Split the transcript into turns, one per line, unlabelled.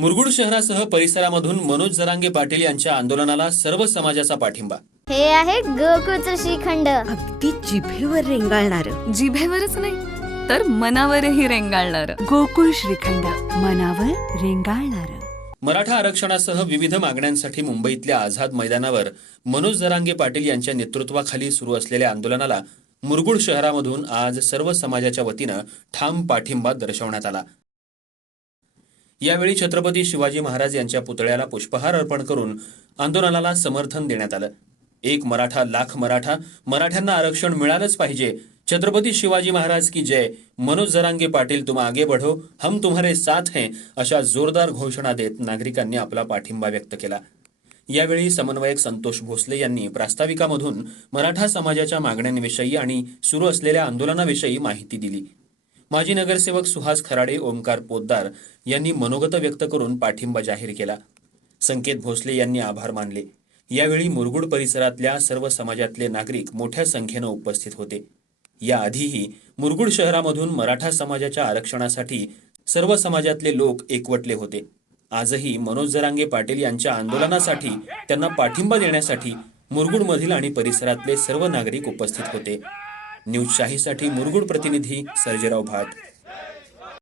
मुरगुड शहरासह परिसरामधून मनोज जरांगे पाटील यांच्या आंदोलनाला सर्व समाजाचा पाठिंबा.
हे आहे गोकुळचं श्रीखंड.
अगदी जिभेवर रेंगाळणार.
जिभेवरच नाही तर मनावरही रेंगाळणार.
गोकुळ श्रीखंड मनावर रेंगाळणार.
मराठा आरक्षणासह विविध मागण्यांसाठी मुंबईतल्या आझाद मैदानावर मनोज जरांगे पाटील यांच्या नेतृत्वाखाली सुरू असलेल्या आंदोलनाला मुरगुड शहरामधून आज सर्व समाजाच्या वतीनं ठाम पाठिंबा दर्शवण्यात आला. यावेळी छत्रपती शिवाजी महाराज यांच्या पुतळ्याला पुष्पहार अर्पण करून आंदोलनाला समर्थन देण्यात आलं. एक मराठा लाख मराठा मराठ्यांना आरक्षण मिळालंच पाहिजे. छत्रपती शिवाजी महाराज की जय मनोज जरांगे पाटील तुम आगे बढ़ो हम तुम्हारे साथ हैं अशा जोरदार घोषणा देत नागरिकांनी आपला पाठिंबा व्यक्त केला. यावेळी समन्वयक संतोष भोसले यांनी प्रास्ताविकामधून मराठा समाजाच्या मागण्यांविषयी आणि सुरू असलेल्या आंदोलनाविषयी माहिती दिली. माजी नगरसेवक सुहास खराडे ओमकार पोद्दार यांनी मनोगत व्यक्त करून पाठिंबा जाहीर केला. संकेत भोसले यांनी आभार मानले. यावेळी मुरगुड परिसरातल्या सर्व समाजातले नागरिक मोठ्या संख्येनं उपस्थित होते. याआधीही मुरगुड शहरामधून मराठा समाजाच्या आरक्षणासाठी सर्व समाजातले लोक एकवटले होते. आजही मनोज जरांगे पाटील यांच्या आंदोलनासाठी त्यांना पाठिंबा देण्यासाठी मुरगुडमधील आणि परिसरातले सर्व नागरिक उपस्थित होते. न्यूज शाहीसाठी मुरगुड प्रतिनिधी सर्जेराव भाट.